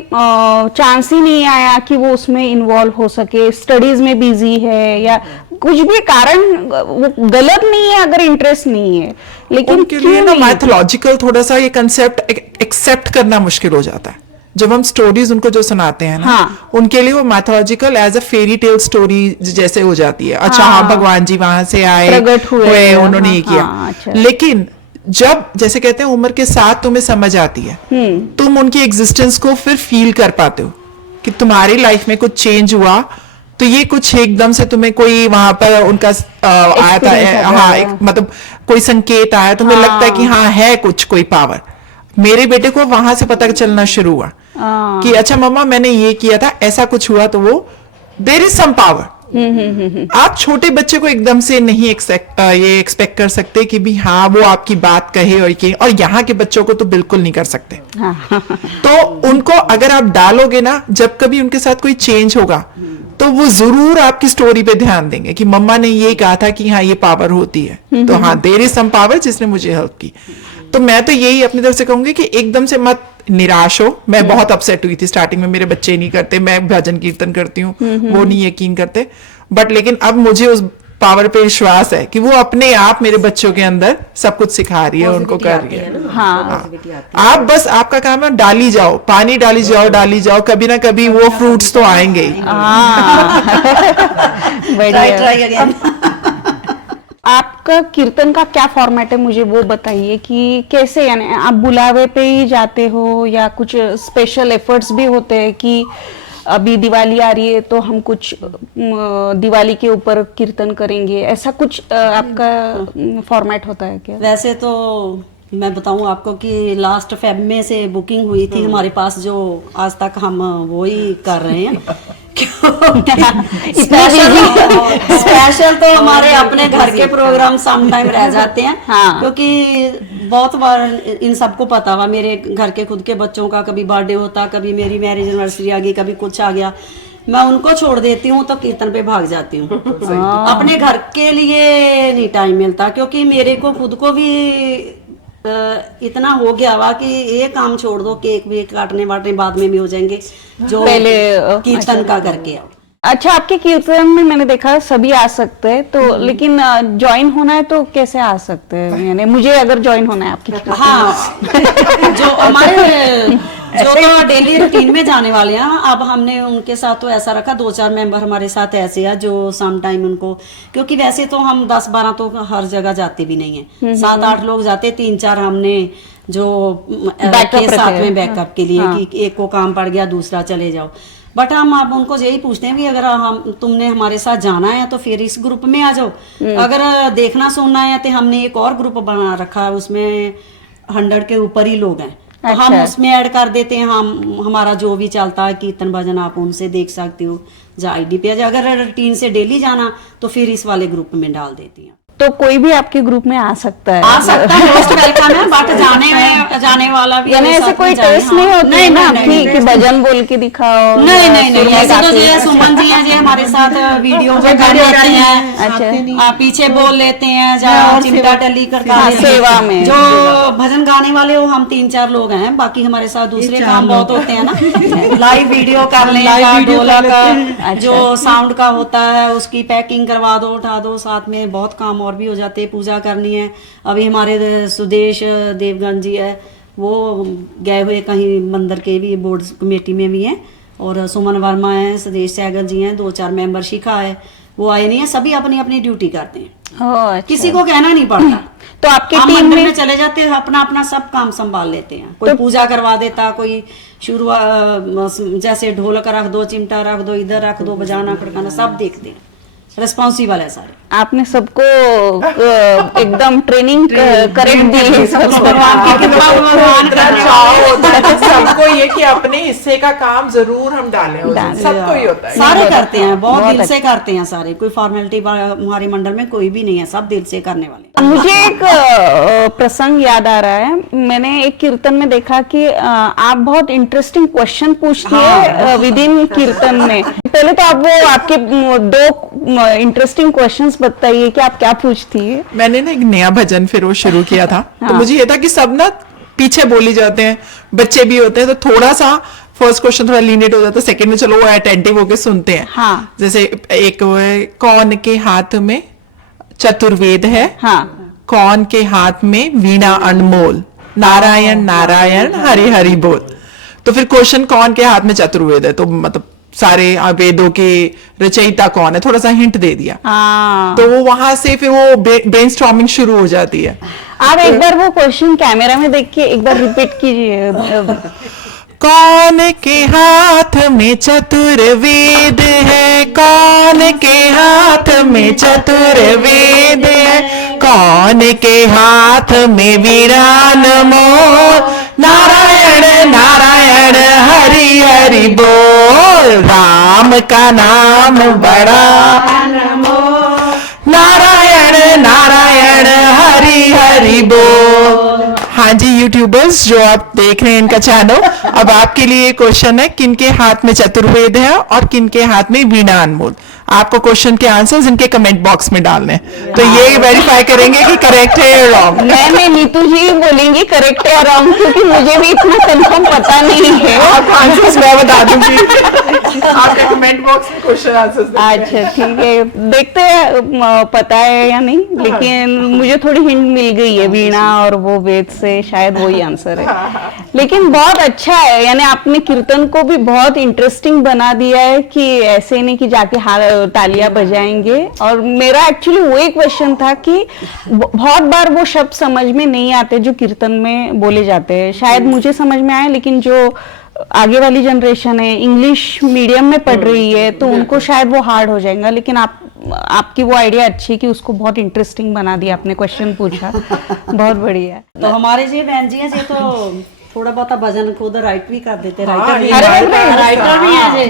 चांस ही नहीं आया कि वो उसमें इन्वॉल्व हो सके, स्टडीज में बिजी है या कुछ भी कारण, वो गलत नहीं है अगर इंटरेस्ट नहीं है, लेकिन उनके लिए ना माइथोलॉजिकल थोड़ा सा ये कंसेप्ट एक्सेप्ट करना मुश्किल हो जाता है। जब हम स्टोरीज उनको जो सुनाते हैं ना, हाँ। उनके लिए वो mythological as a fairy tale story जैसे हो जाती है। अच्छा हाँ, भगवान जी वहां से आए, प्रकट हुए, उन्होंने ये किया। हाँ, अच्छा। लेकिन जब जैसे कहते हैं उम्र के साथ तुम्हें समझ आती है, तुम उनकी एग्जिस्टेंस को फिर फील कर पाते हो कि तुम्हारी लाइफ में कुछ चेंज हुआ, तो ये कुछ एकदम से तुम्हें कोई वहां पर उनका आया था, हाँ मतलब कोई संकेत आया, तुम्हें लगता है कि हाँ है कुछ कोई पावर। मेरे बेटे को वहां से पता चलना शुरू हुआ कि अच्छा मम्मा मैंने ये किया था, ऐसा कुछ हुआ, तो वो देयर इज सम पावर। आप छोटे बच्चे को एकदम से नहीं ये एक्सपेक्ट कर सकते कि भी हाँ वो आपकी बात कहे और यहाँ के बच्चों को तो बिल्कुल नहीं कर सकते। तो उनको अगर आप डालोगे ना, जब कभी उनके साथ कोई चेंज होगा तो वो जरूर आपकी स्टोरी पे ध्यान देंगे कि मम्मा ने ये कहा था कि हाँ ये पावर होती है, तो हाँ देयर इज सम पावर जिसने मुझे हेल्प की। तो मैं तो यही अपनी तरफ से कहूंगी कि एकदम से मत निराश हो। मैं बहुत अपसेट हुई थी स्टार्टिंग में, मेरे बच्चे नहीं करते, मैं भजन कीर्तन करती हूँ, वो नहीं यकीन करते, बट लेकिन अब मुझे उस पावर पे विश्वास है कि वो अपने आप मेरे बच्चों के अंदर सब कुछ सिखा रही है, उनको कर रही है। हाँ, आप बस आपका काम है डाली जाओ, पानी डाली जाओ, कभी ना कभी वो फ्रूट्स तो आएंगे ही। Try again. आपका कीर्तन का क्या फॉर्मेट है, मुझे वो बताइए कि कैसे, यानी आप बुलावे पे ही जाते हो या कुछ स्पेशल एफर्ट्स भी होते हैं कि अभी दिवाली आ रही है तो हम कुछ दिवाली के ऊपर कीर्तन करेंगे, ऐसा कुछ आपका फॉर्मेट होता है क्या? वैसे तो मैं बताऊं आपको कि लास्ट फेब में से बुकिंग हुई थी हमारे पास, जो आज तक हम वो ही कर रहे हैं। स्पेशल तो हमारे अपने घर के प्रोग्राम सम टाइम रह जाते हैं। हाँ। क्योंकि बहुत बार इन सबको पता हुआ, मेरे घर के खुद के बच्चों का कभी बर्थडे होता, कभी मेरी मैरिज एनिवर्सरी आ गई, कभी कुछ आ गया, मैं उनको छोड़ देती हूँ तो कीर्तन पे भाग जाती हूँ। अपने घर के लिए नहीं टाइम मिलता, क्योंकि मेरे को खुद को भी इतना हो गया हुआ कि ये काम छोड़ दो, केक भी काटने वाटने बाद में भी हो जाएंगे, जो पहले कीर्तन का करके आओ। अच्छा, आपके कीर्तन में मैंने देखा सभी आ सकते हैं, तो लेकिन ज्वाइन होना है तो कैसे आ सकते हैं, यानी मुझे अगर ज्वाइन होना है आपकी? हाँ, जो हमारे जो तो डेली रूटीन में जाने वाले हैं, अब हमने उनके साथ तो ऐसा रखा 2-4 मेंबर हमारे साथ ऐसे हैं जो सम टाइम उनको, क्योंकि वैसे तो हम 10-12 तो हर जगह जाते भी नहीं है, 7-8 लोग जाते, 3-4 हमने जो के साथ में बैकअप के लिए। हाँ। कि एक को काम पड़ गया दूसरा चले जाओ, बट हम आप उनको यही पूछते हैं भी अगर हम तुमने हमारे साथ जाना है तो फिर इस ग्रुप में आ जाओ, अगर देखना सुनना है तो हमने एक और ग्रुप बना रखा है, उसमें 100 के ऊपर ही लोग हैं। तो हम उसमें ऐड कर देते हैं, हम हमारा जो भी चलता है कीर्तन भजन आप उनसे देख सकते हो, जा आईडी पे। अगर रूटीन से डेली जाना तो फिर इस वाले ग्रुप में डाल देती हैं। तो कोई भी आपके ग्रुप में आ सकता है? आ सकता है, मोस्ट वेलकम है, बट जाने वाला भी, यानी ऐसे कोई टेस्ट नहीं होता है ना कि भजन बोल के दिखाओ? नहीं, ऐसे तो ये सुमन जी हैं, जो हमारे साथ वीडियो में कर लेते हैं। अच्छा, पीछे बोल लेते हैं, जहाँ चिमटा टली करता है सेवा में। जो भजन गाने वाले हो हम 3-4 लोग हैं, बाकी हमारे साथ दूसरे काम बहुत होते हैं ना, लाइव वीडियो कर लेगा, ढोलक का जो साउंड का होता है उसकी पैकिंग करवा दो, उठा दो, साथ में बहुत काम और भी हो जाते, पूजा करनी है। अभी हमारे सुदेश देवगन जी है, वो गए हुए कहीं मंदिर के भी बोर्ड कमेटी में भी हैं, और सुमन वर्मा है, सुदेश सहगल जी हैं, 2-4 मेंबर शिखा है, वो आए नहीं है, सभी अपनी अपनी ड्यूटी करते हैं। अच्छा। किसी को कहना नहीं पड़ता। तो आपकी हम टीम मंदिर में चले जाते हैं, अपना अपना सब काम संभाल लेते हैं, कोई पूजा करवा देता, कोई शुरू जैसे ढोलक रख दो, चिमटा रख दो, इधर रख दो, बजाना खड़काना सब देखते हैं, रिस्पॉन्सिबल है सारे। आपने सबको एकदम ट्रेनिंग करेक्ट दी है। भगवान की कृपा, भगवान का सबको ये कि अपने हिस्से का काम जरूर हम डालें, सबको ही होता है, सारे करते हैं, बहुत दिल से करते हैं सारे, कोई फॉर्मेलिटी हमारे मंडल में कोई भी नहीं है, सब दिल से करने वाले। मुझे एक प्रसंग याद आ रहा है, मैंने एक कीर्तन में देखा कि आप बहुत इंटरेस्टिंग क्वेश्चन पूछती है विद इन कीर्तन में। पहले तो आप वो आपके दो इंटरेस्टिंग क्वेश्चंस बताइए कि आप क्या पूछती है। मैंने ना एक नया भजन फिर वो शुरू किया था, तो मुझे ये था कि सब ना पीछे बोली जाते हैं, बच्चे भी होते हैं, तो थोड़ा सा फर्स्ट क्वेश्चन थोड़ा लीनिएट हो जाता है, सेकंड में चलो वो अटेंटिव होके सुनते हैं। हाँ। जैसे एक वो है, कौन के हाथ में चतुर्वेद है, हाँ, कौन के हाथ में वीणा अनमोल, नारायण नारायण हरि हरि बोल। तो फिर क्वेश्चन कौन के हाथ में चतुर्वेद है, तो मतलब सारे वेदों के रचयिता कौन है, थोड़ा सा हिंट दे दिया। हाँ। तो वो वहां से फिर वो ब्रेनस्टॉर्मिंग शुरू हो जाती है। आप एक बार वो क्वेश्चन कैमरा में देख के एक बार रिपीट कीजिए। कौन के हाथ में चतुर्वेद है, कौन के हाथ में चतुर्वेद है, कौन के हाथ में वीणा अनमोल, नारायण नारायण हरि हरि बोल, राम का नाम बड़ा अनमोल, नारायण नारायण हरि हरि बोल। हाँ जी यूट्यूबर्स जो आप देख रहे हैं इनका चैनल, अब आपके लिए क्वेश्चन है, किनके हाथ में चतुर्वेद है और किनके हाथ में वीणा अनमोल। आपको क्वेश्चन के आंसर्स इनके कमेंट बॉक्स में डालने हैं, तो ये वेरीफाई करेंगे कि करेक्ट है या रॉन्ग। मैं नीतू जी बोलेंगी करेक्ट है रॉन्ग, क्योंकि मुझे भी इतना कंफर्म पता नहीं है। आपको आंसर्स मैं बता दूंगी, आपके कमेंट बॉक्स में क्वेश्चन आंसर्स। अच्छा ठीक है, देखते हैं पता है या नहीं, लेकिन मुझे थोड़ी हिंट मिल गई है वीणा और वो वेद से, शायद वही आंसर है। लेकिन बहुत अच्छा है, यानी आपने कीर्तन को भी बहुत इंटरेस्टिंग बना दिया है कि ऐसे नहीं कि जाके तालियां बजाएंगे। और मेरा एक्चुअली वही क्वेश्चन था कि बहुत बार वो शब्द समझ में नहीं आते जो कीर्तन में बोले जाते हैं, शायद मुझे समझ में आए, लेकिन जो आगे वाली जनरेशन है इंग्लिश मीडियम में पढ़ रही है तो उनको शायद वो हार्ड हो जाएगा। लेकिन आपकी वो आइडिया अच्छी कि उसको बहुत इंटरेस्टिंग बना दिया, आपने क्वेश्चन पूछा, बहुत बढ़िया। तो हमारे जी बहन जी हैं जी, तो थोड़ा बहुत भजन को उधर राइट भी कर देते, हाँ, राइटर भी हैं जी।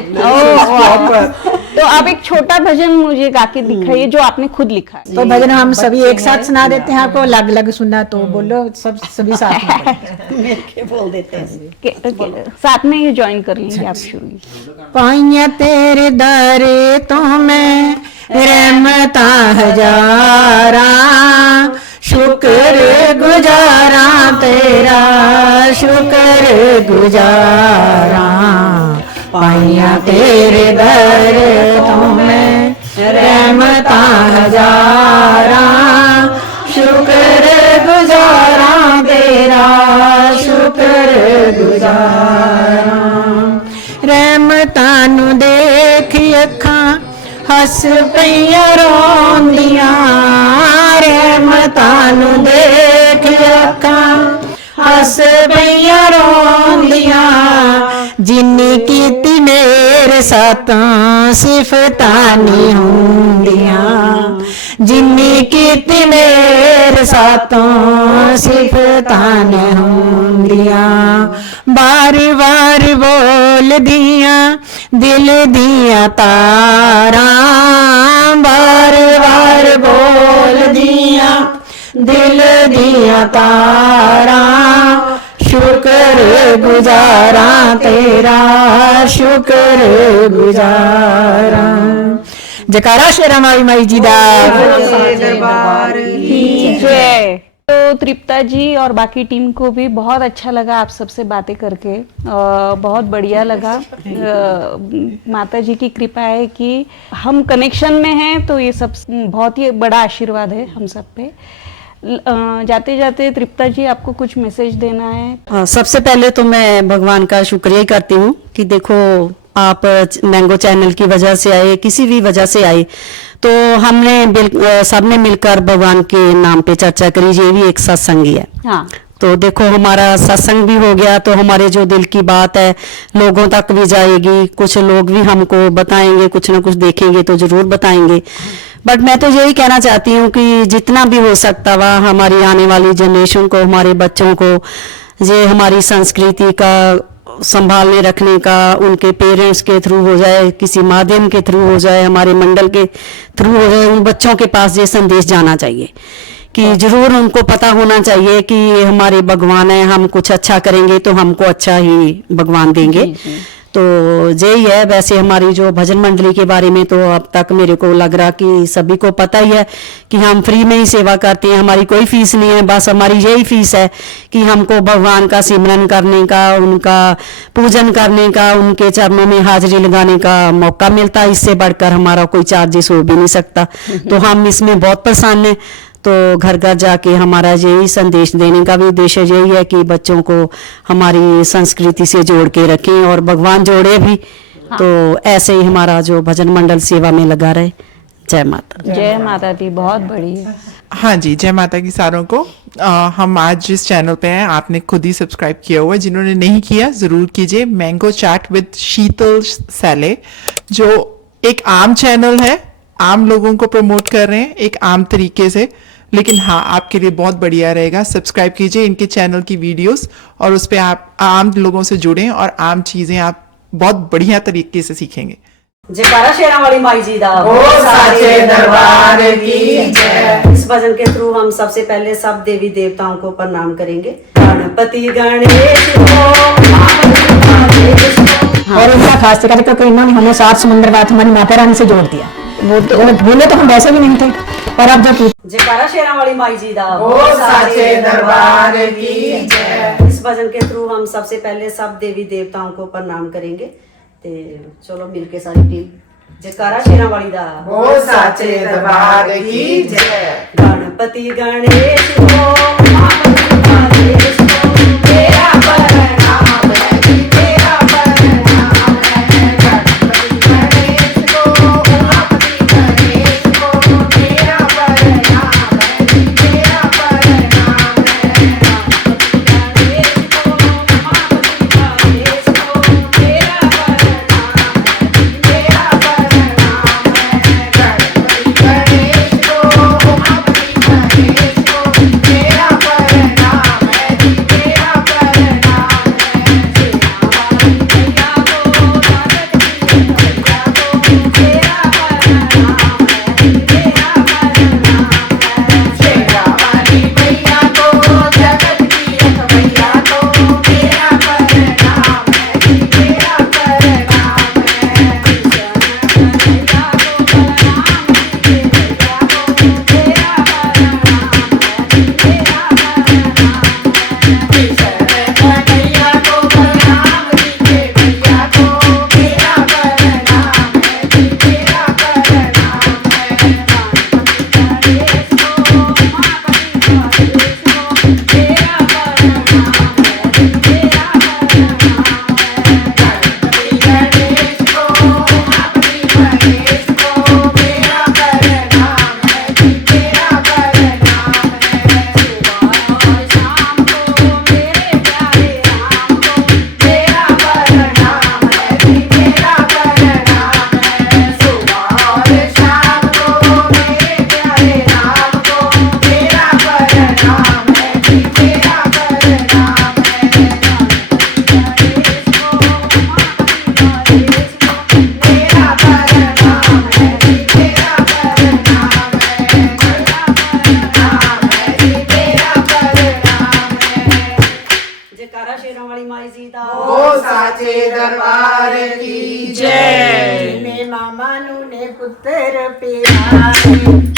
तो आप एक छोटा भजन मुझे गा के दिखाइए जो आपने खुद लिखा है। तो भजन हम सभी एक साथ सुना देते हैं, आपको अलग अलग सुनना तो बोलो, सब सभी साथ में मिलके बोल देते हैं। साथ में ये ज्वाइन कर लीजिए, आप शुरू। पाइया तेरे दरे तो मैं रहमता हजारा, शुक्र गुजारा तेरा शुक्र गुजारा, पाइया तेरे दर तुम्हें रहमता हजारा, शुक्र गुजारा तेरा शुक्र गुजारा, रहमता नु देख अखां हस पईया रोंदियां, रहमता नु देख अखां हस पईया रोंदियां, जिन्नी कीती मेरे साथां सिफतां नी हुंदियां, जिन्नी कीती मेरे साथां सिफतां नी हुंदियां, बार बार बोल दियां दिल दियां तारां, बार बार बोल दियां दिल दियां तारां, शुक्र गुजारा तेरा शुक्र गुजारा। जयकारा शेरा माई जी दा। जय। तो तृप्ता जी और बाकी टीम को भी बहुत अच्छा लगा आप सबसे बातें करके, बहुत बढ़िया लगा। माता जी की कृपा है कि हम कनेक्शन में हैं, तो ये सब बहुत ही बड़ा आशीर्वाद है हम सब पे। जाते जाते तृप्ता जी आपको कुछ मैसेज देना है? सबसे पहले तो मैं भगवान का शुक्रिया ही करती हूँ कि देखो आप मैंगो चैनल की वजह से आए, किसी भी वजह से आए, तो हमने सबने मिलकर भगवान के नाम पे चर्चा करी, ये भी एक सत्संग ही है। हाँ। तो देखो हमारा सत्संग भी हो गया, तो हमारे जो दिल की बात है लोगों तक भी जाएगी, कुछ लोग भी हमको बताएंगे, कुछ ना कुछ देखेंगे तो जरूर बताएंगे। बट मैं तो यही कहना चाहती हूँ कि जितना भी हो सकता वह हमारी आने वाली जनरेशन को, हमारे बच्चों को, ये हमारी संस्कृति का संभालने रखने का उनके पेरेंट्स के थ्रू हो जाए, किसी माध्यम के थ्रू हो जाए, हमारे मंडल के थ्रू हो जाए, उन बच्चों के पास ये संदेश जाना चाहिए कि जरूर उनको पता होना चाहिए कि हमारे भगवान है, हम कुछ अच्छा करेंगे तो हमको अच्छा ही भगवान देंगे। तो यही है। वैसे हमारी जो भजन मंडली के बारे में तो अब तक मेरे को लग रहा कि सभी को पता ही है कि हम फ्री में ही सेवा करते हैं, हमारी कोई फीस नहीं है। बस हमारी यही फीस है कि हमको भगवान का सिमरन करने का, उनका पूजन करने का, उनके चरणों में हाजिरी लगाने का मौका मिलता है। इससे बढ़कर हमारा कोई चार्जेस हो भी नहीं सकता। तो हम इसमें बहुत प्रसन्न हैं। तो घर घर जाके हमारा यही संदेश देने का भी उद्देश्य यही है कि बच्चों को हमारी संस्कृति से जोड़ के रखें और भगवान जोड़े भी। तो ऐसे ही हमारा जो भजन मंडल सेवा में लगा रहे। जय माता। जय माता दी बहुत बड़ी है। हाँ जी, जय माता की सारों को। हम आज जिस चैनल पे हैं आपने खुद ही सब्सक्राइब किया हुआ है, जिन्होंने नहीं किया ज़रूर कीजिए। मैंगो चैट विद शीतल सैले, जो एक आम चैनल है, आम लोगों को प्रमोट कर रहे हैं एक आम तरीके से, लेकिन हाँ आपके लिए बहुत बढ़िया रहेगा। सब्सक्राइब कीजिए इनके चैनल की वीडियोस और उस पर आप आम लोगों से जुड़ें और आम चीज़ें आप बहुत बढ़िया तरीके से सीखेंगे। जयकारा शेरा वाली माई जी दा साचे दरबार की जय। इस भजन के थ्रू हम सबसे पहले सब देवी देवताओं को प्रणाम करेंगे। गणपति गणेश और उनका खास तरीका क्योंकि इन्होंने हमें 7 समुद्र बात हमारी माता रानी से जोड़ दिया। वो बोले तो हम वैसे भी नहीं थे, पर अब जब जयकारा शेरा वाली माई जी दा साचे दरबार की जय। इस भजन के थ्रू हम सबसे पहले सब देवी देवताओं को प्रणाम करेंगे। ते चलो मिलके सारी टीम जयकारा शेरा वाली दा साचे दरबार की जय। गणपति गणेश हो गणेश हो, तेरा प्रणाम है जी, तेरा प्रणाम है। गणपति गणेश हो गणपति गणेश हो, तेरा प्रणाम है जी, तेरा प्रणाम है। गणपति गणेश हो गणपति गणेश हो, तेरा प्रणाम है जी, तेरा प्रणाम है। गणपति गणेश हो गणपति गणेश हो, तेरा प्रणाम है जी, तेरा प्रणाम है। सेना वाली मैया को जगत की रखैया को, तेरा प्रणाम है जी, तेरा प्रणाम है। सेना वाली मैया को जगत की रखैया को, तेरा प्रणाम है जी, तेरा प्रणाम है। सेना कन्हैया को प्रणाम जी के भैया को, तेरा प्रणाम है जी, तेरा प्रणाम है। गणपति गणेश हो गणपति गणेश हो, तेरा प्रणाम है जी, तेरा प्रणाम है। गणपति गणेश हो गणपति गणेश हो, तेरा प्रणाम है जी, तेरा प्रणाम है। सुबह और शाम को मेरे प्यारे राम को, तेरा प्रणाम है जी, तेरा प्रणाम है। सुबह और शाम को मेरे प्यारे राम को, तेरा प्रणाम है जी, तेरा प्रणाम है। गणपति गणेश हो गणपति गणेश हो, तेरा प्रणाम है जी, तेरा प्रणाम है। तेरा प्रणाम है जी, तेरा प्रणाम है। जयकारा शेरों वाली माई जी दा साचे दरबार की जय। ने मामा नू ने पुत्र प्यारे